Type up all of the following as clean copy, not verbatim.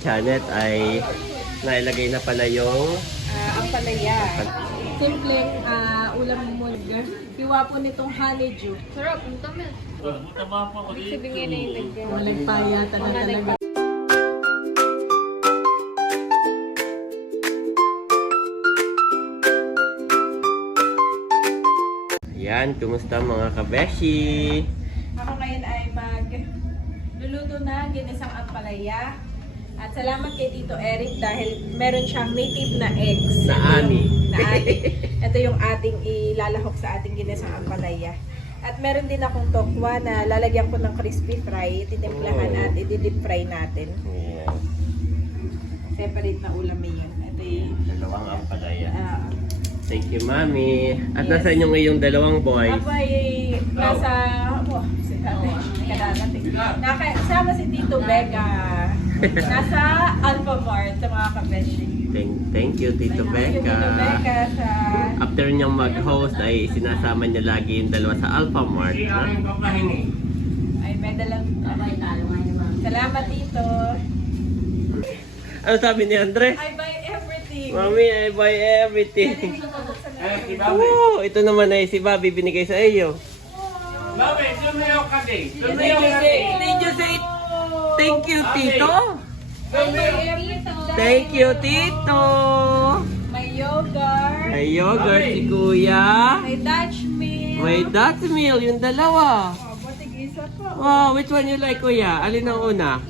Janet ay nailagay na pala yung Ang palaya. Simpleng ulam mo. Hiwa po nitong honeydew. Sarap, ang tamis. Sabihin na yung lagyan. Walang payata na talaga. Yan, kumusta mga kabeshi? Ako ngayon ay luluto na ginisang ampalaya. At salamat kay Tito Eric dahil meron siyang native na eggs. Na ani. Ito yung ating ilalahok sa ating ginisang ampalaya. At meron din akong tokwa na lalagyan ko ng crispy fry. Titimplahan at i-deep fry natin. Yan. Separate na ulam yun. Ito yung Dalawang ampalaya. Thank you, Mami. At nasa inyo ngayong dalawang boys? ako ay nasa... si tatay. Kadadating. Nakasama si Tito Becca. Nasa Alphamart sa mga kabeshi. Thank you, Tito Thank you, Tito Becca. Becca sa... After niyang mag-host ay sinasama niya lagi yung dalawa sa Alphamart. No? Ay, may dalang... Salamat, Tito. Ano sabi ni Andre? I buy everything. Mami, I buy everything. Oh, ito naman ay si Bobby binigay sa iyo. Bobby, sumayaw ka din. Thank you, Tito. Dito. Thank you, Tito. May yogurt. May yogurt si Kuya. May Dutch meal. May Dutch meal, yung dalawa. Oh, butig isa po. Wow, which one you like, Kuya? Alin ang una?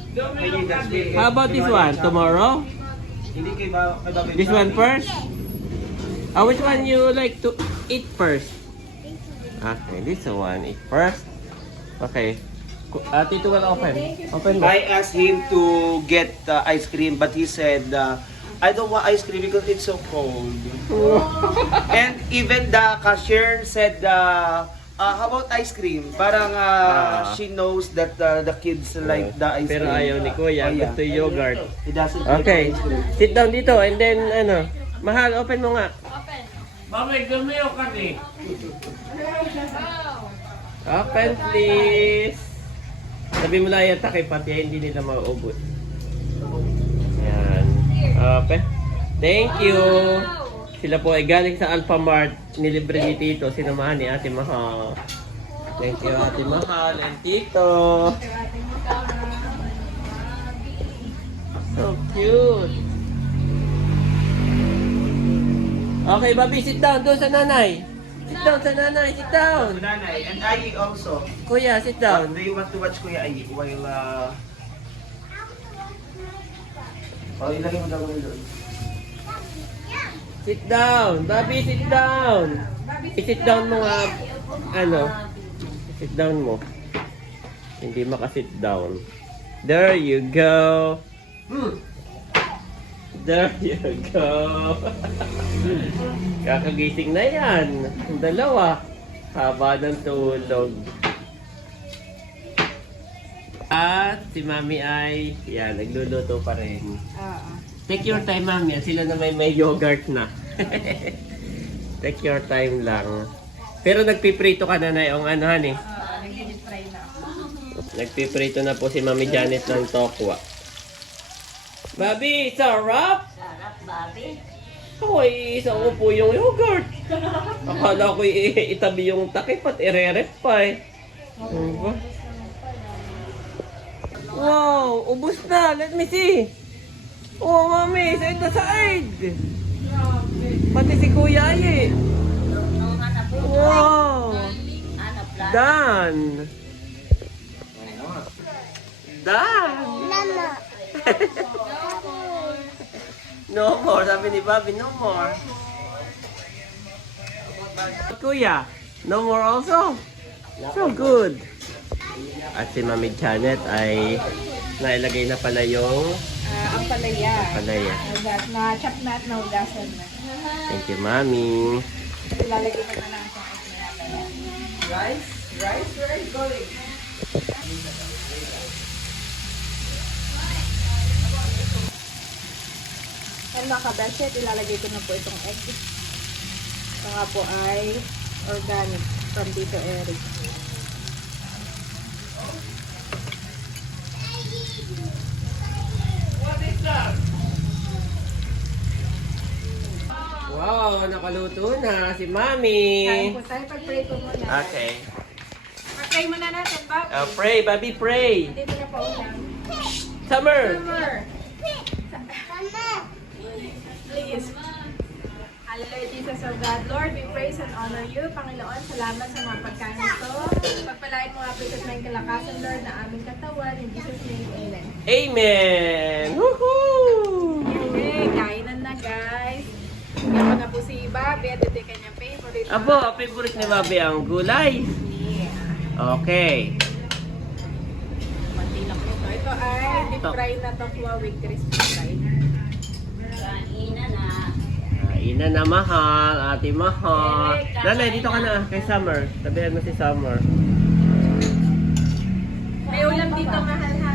How about this one? Tomorrow? Hindi kay Bobby. This one first? Which one you like to eat first? Okay, this one eat first. Okay. Tito will open. Open mo. I asked him to get ice cream, but he said, I don't want ice cream because it's so cold. And even the cashier said, how about ice cream? Parang she knows that the kids like the ice cream. Pero ayaw ni Kuya, gusto yogurt. He doesn't like Okay, ice cream. sit down dito and then Mahal, open mo nga. Open. Bobby, gumayaw ka din. Wow. Open please. Sabi mo lang yan, takip pati hindi nila mauubos. Yan. Open. Thank you. Sila po ay galing sa Alphamart. Nilibre ni Tito. Sinamahan ni Ate Mahal. Thank you, Ate Mahal and Tito. So cute. Okay, Bobby, sit down doon sa nanay. Sit down sa nanay, sit down. Nanay, and Ai also. Kuya, sit Do down. you want to watch Kuya Ai while... ilagay mo daw doon. Sit down. Bobby, sit down. I-sit down mo nga. Sit down mo. Hindi makasit down. There you go. There you go. Kakagising na yan. Ang dalawa. Haba ng tulog. At si Mami ay, yan, nagluluto pa rin. Take your time, Mami. Sila na may yogurt na. Take your time lang. Pero nagpiprito ka na yung honey. Nag-deep fry na. Nagpiprito na po si Mami Janet ng tokwa. Bobby, sarap! Sarap, Bobby. Hoy, isang upo yung yogurt. Akala ko itabi yung takip at irerep pa eh. Ano ba? Wow, ubus na. Let me see. Oh, Mami, side na side. Pati si Kuya ay eh. Wow. Done. Done. No more, sabi ni Bobby, no more. Kuya, no more also? So good. At si Mami Janet ay nailagay na pala yung Ampalaya. palaya. Na-chop na at naugasan na. Thank you, Mami. Ilalagay ko na lang sa rice. Rice, where is going? And mga kabeshi, ilalagay ko na po itong egg. Ito nga po ay organic from Tito Eric. What is Wow, nakaluto na si Mami. Kain po tayo. Pag-pray ko muna. Okay. Pag-pray muna natin, Bobby. Pray, Bobby, pray. Dito na pa ulam. Summer. Summer. Please. Hallelujah, Jesus of God. Lord, we praise and honor you. Panginoon, salamat sa mga pagkain ito. Pagpalain mo nga po ito ng kalakasan, Lord, na aming katawan. In Jesus' name, amen. Amen. Woohoo! Okay, kainan na, guys. Kapag na po si Bobby, at ito yung kanyang favorite. Abo, favorite ni Bobby ang gulay. Yeah. Okay. Konti lang ito. Ito ay deep fry na tokwa with crispy fry. Ina na mahal, ate mahal. Lalay, dito ka na kay Summer. Tabihan mo si Summer. May ulam dito, mahal ha.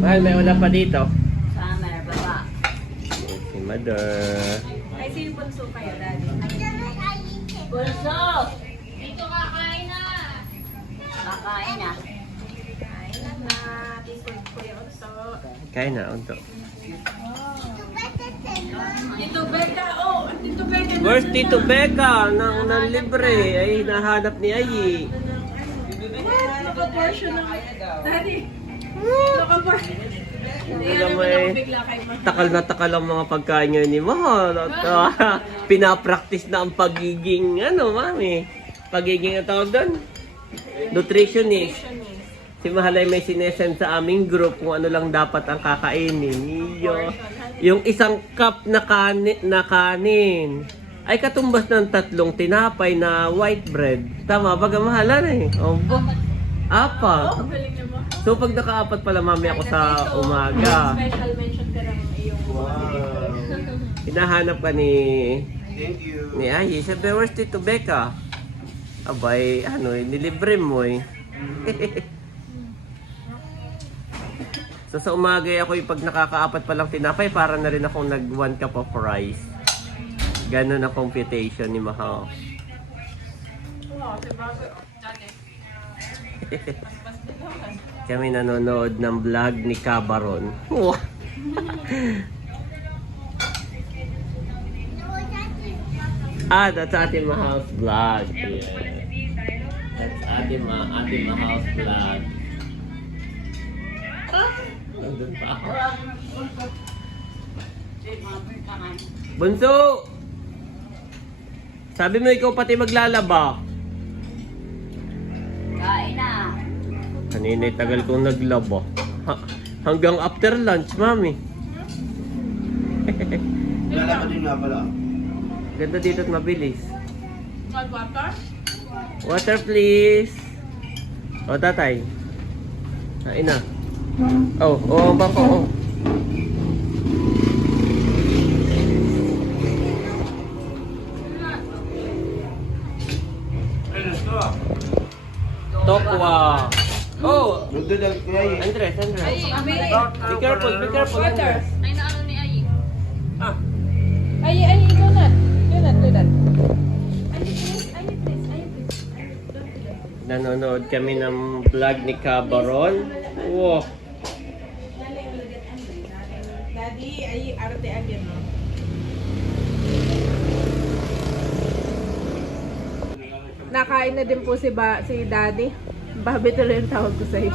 Mahal, may ulam pa dito. Summer, baba. Si Mother. Ay, si Bunso kayo, Daddy. Bulso! Dito kakain na! Kakain na. Kain na na. Tisod ko yung uso. Kain na, unto. Tito Becca, oh! Tito Becca. Where's Tito Becca? Nang libre. Ay, nahanap ni Ayi. What? Naka-portion ng... Daddy! Naka-portion. Alam mo eh, takal ang mga pagkain ngayon ni Mahal. At pinapractice na ang pagiging, Mami? Pagiging, tawag doon? Nutritionist. Si Mahal ay may sinesend sa aming group kung ano lang dapat ang kakainin. Iyo. Yung isang cup na kanin ay katumbas ng 3 tinapay na white bread. Tama, baga mahalan eh. Obo. Apat. Galing naman. So pag nakaapat pala mami ako sa umaga. Special mention ka lang iyong... Hinahanap ka ni Ayi. Sabi, where's Tito Becca? Abay, nilibre mo eh. So sa umaga ako pag nakakaapat pa lang tinapay, para na rin akong nag 1 cup of rice. Ganon ang computation ni Mahal. Wow, si Bobby. Daddy. Kami nanonood ng vlog ni Cabaron. That's Ate Mahal's vlog. Yeah. That's Ate Mahal's vlog. Nandun pa ako. Bunso! Sabi mo ikaw pati maglalaba. Kain na. Kanina'y tagal kong naglaba. Hanggang after lunch, Mami. Lalakad din nga pala. Ganda dito at mabilis. Hot water? Water, please. O, tatay. Kain na. Ang bangko. Tokwa. Oh! Andres. Be careful, Andres. Ay, naano ni Ayi? Ay, ikaw na. Do that. Nanonood kami ng vlog ni Cabaron. Wow. Daddy, ay arte again, no? Nakain na din po si Daddy. Bobby tuloy yung tawag ko sa'yo.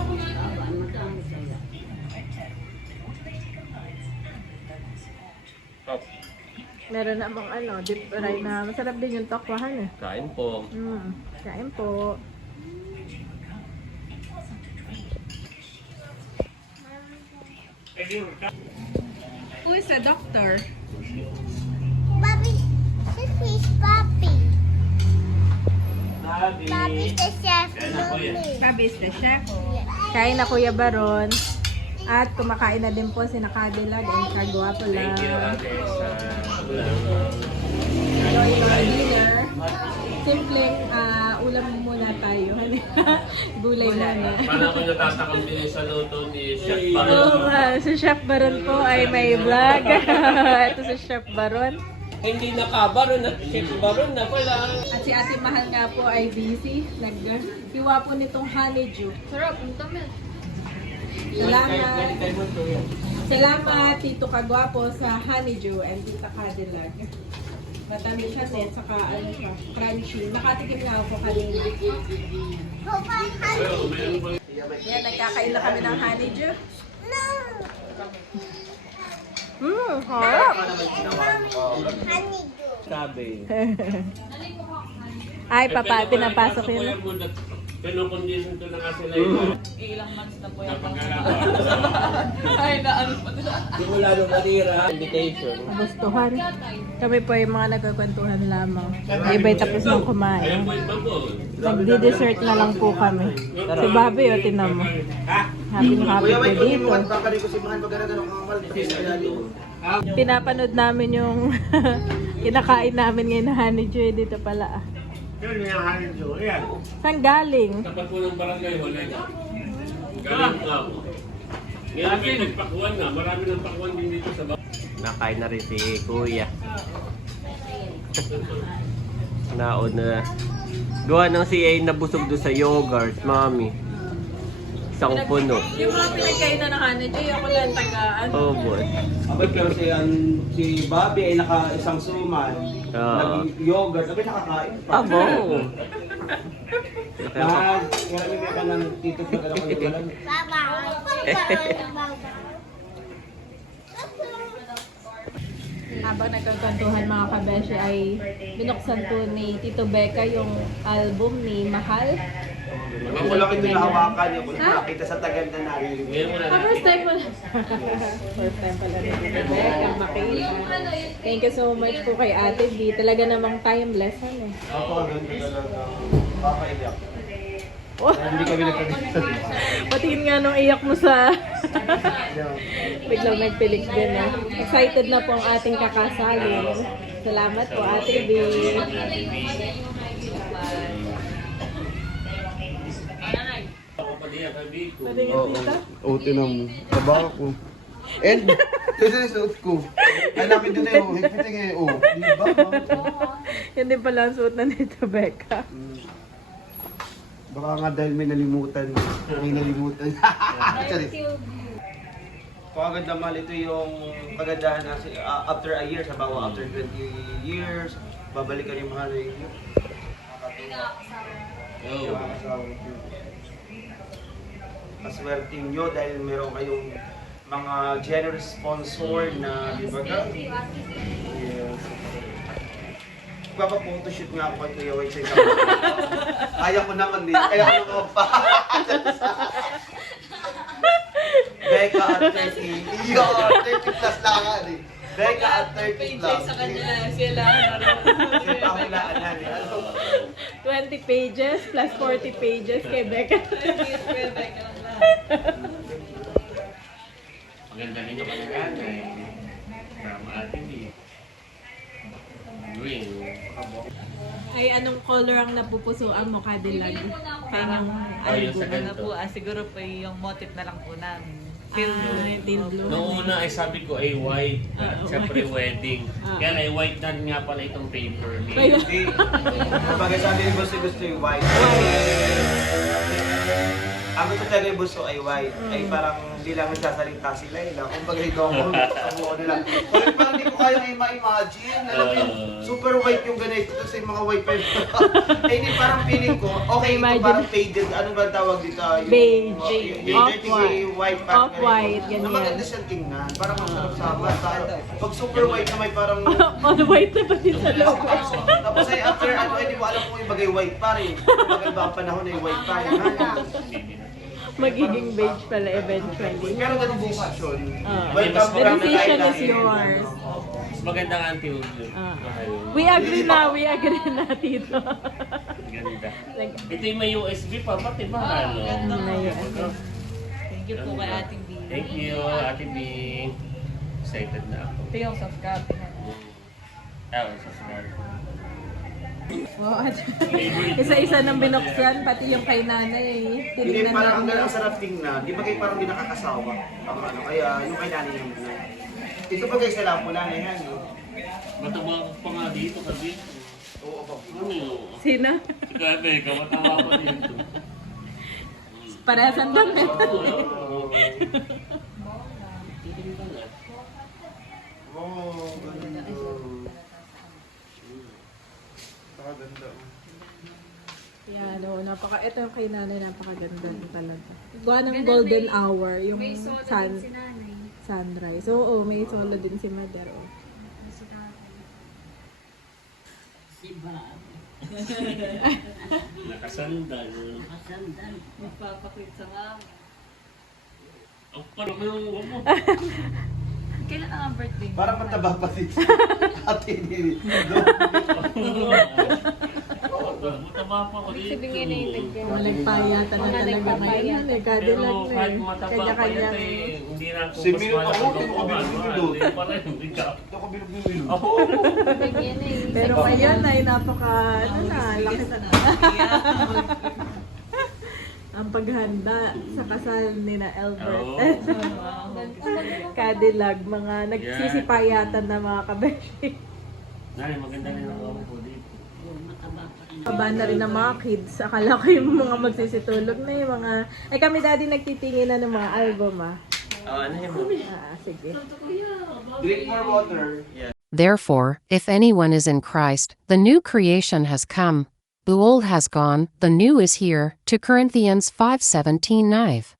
Meron namang deep fry na masarap din yung tokwahan eh. Kain po. Kain po. Who is a doctor? Bobby, this is Bobby. Bobby's the chef. Mommy. Bobby is the chef. Kain na Kuya Baron. At kumakain na din po si Nakadilag and Kagwapo lang. Enjoy your dinner. Simpleng ulam muna tayo. Gulay muna. Paano ako natatakang bilhin sa luto ni Chef So, si Chef Baron po ay may vlog. Ito si Chef Baron. Hindi na Cabaron at Chef Baron na pala. At si Ate Mahal nga po ay busy. Naghiwa po nitong honeydew. Sarap, ang tamis. Salamat Tito Kagwapo sa honeydew and Tita Cadillac. Matamis siya net, saka ano siya, crunchy. Nakatikim na ako kanina. Yan, nagkakain na kami ng honeydew. Harap! Sabi. Ay, papa, pinapasok yun. Pinukondisyon ko na nga sila yun. Ilang months na po yan. Ay, naano pa nila. Hindi mo lalo matira. Invitation. Gustuhan. Kami po yung mga nagkakwentuhan lamang. Iba'y tapos ng kumain. Nagdi-dessert na lang po kami. Si Bobby, o, tinan mo. Happy na happy Kuya, po wait, dito. bakari ko si Mahan maganda ng kamal. Pinapanood namin yung kinakain namin ngayon na honeydew. Dito pala. Yun yung honeydew. Ayan. Saan galing? Tapat po ng barangay, wala na. Galing ka. Ngayon, nagpakuan na. Marami ng pakuan din dito sa bawah. Nakain na rin si Kuya. Naon na. Gawa ng CA na busog doon sa yogurt, mami. Isang puno. Yung mga pinagkainan ng honeydew, ako lang tagaan. Oh boy. Abay, pero si Bobby ay naka-isang suman. Nag-yogurt. Abay, nakakain pa. Abo. Marami may ka ng tito na gano'n ko yung malam. Habang nagkakwentuhan mga kabeshi ay binuksan po ni Tito Becca yung album ni Mahal. Ako lang ito nahawakan niya. Kung nakita sa tagal na narin. Ngayon mo na First time pala. First time pala ni Tito Becca makita. Thank you so much po kay Ate B. Talaga namang timeless ano eh. Ako ganda talaga. Papaiyak. Oh, Hindi kami nagkakita. patingin nga nung iyak mo sa... Biglang nagpilik din eh. Excited na po ang ating kakasalin. Salamat po Ate B. ako pa diyan, sabi ko. Patingin dito. Oo, tinan mo. Trabaho ko. And, kasi yung suot ko. Hanapin doon na yung higpiting eh. Oh, di ba? Yan din pala ang suot na Tito Becca. Baka nga dahil may nalimutan. May nalimutan. Sorry. Kagad naman ito yung kagandahan na after a year, sa bawa after 20 years, babalikan yung mga radio. Oo. Paswerte nyo dahil meron kayong mga generous sponsor na, di ba ka? Yes. Magpapa-photoshoot nga ako kay Kuya White sa isang kaya ko naman din. Kaya ko naman pa. Becca at 30. Iyo, 30 plus lang nga eh. Becca at 30 plus. Sa kanila, sila. Kasi pahulaan na niya. 20 pages plus 40 pages kay Becca. Maganda rin yung pagkakanay. Tama atin eh. Green. Ay, anong color ang napupusuan mo, Cadillac? Kanyang Oh, yung sa album. ganito. Siguro po yung motive na lang po namin. Teal blue. Noong una ay sabi ko ay white. Siyempre wedding. Ah. Kaya ay white na rin nga pala itong paper ni. Kaya- Hindi. Kapag sabi yung gusto yung white. Ang gusto talaga yung gusto ay white. Ay parang hindi lang nagsasalita sila eh. Kung bagay ko ako, ako nila. Parang hindi ko kaya ma-imagine. Alam mo yung super white yung ganito sa yung mga white pa. Eh hindi parang feeling ko, okay ito Imagine. parang faded. Ano ba ang tawag dito? Yung, Beige. Off-white. White pa. Off-white, ganyan. Na maganda siyang tingnan. Parang masarap sa mata. Pag super white na may parang... All white na pati sa loob. Tapos ay after ano, hindi mo alam kung yung bagay white pa rin. Pag ibang panahon ay white pa rin. Magiging beige pala eventually. Pero ganun decision. The decision is yours. Mas maganda nga ang tube. Mahal. We agree na, Tito. Ganda. Like, Ito yung may USB pa, pati mahal. ganda na yun. Thank you po kay Ating B. Thank you, Ate Bing. Excited na ako. Ito yung subscribe. Subscribe. Oh, at isa-isa nang binuksan, pati yung kay nanay. Hindi Tinignan parang niya. ang sarap tingnan. Di ba kayo parang di nakakasawa? Ang ano, kaya yung kay nanay naman na. Ito pa guys, kailangan mo nanay yan. Matawa pa nga dito kasi. Oo po. Ano? Sino? Si Kabeka, matawa pa dito. Parehas ang damit. Oh, ganun. Yan, ito yung kay nanay, napakaganda din talaga. Gawa ng golden hour, yung sunrise. Oo, may solo din si Mother. Oh. Nakasandal. Magpapakit sa nga. Ang parang yung ano. Kailan ang birthday mo? Parang mataba pa si ate ni Mataba pa ako dito. Nagpayatan na talaga ngayon. Kadilag na kahit eh. mataba pa yan Kanya-kanya. hindi na ako Si Milo mas ako, malaki hindi ko ng bilog-bilog. hindi pa rin, hindi ka. Ito ko bilog-bilog. Ako. Pero ngayon ay napaka, laki na. Ang paghanda sa kasal ni na Albert. Kadilag, mga nagsisipayatan na mga kabeshi. Nari, maganda rin ang ako po dito. Kaba na rin ng mga kids. Akala ko yung mga magsisitulog na yung mga... Ay kami daddy nagtitingin na ng mga album Ano yun mo? sige. Drink more water. Yeah. Therefore, if anyone is in Christ, the new creation has come. The old has gone, the new is here. 2 Corinthians 5:17-9.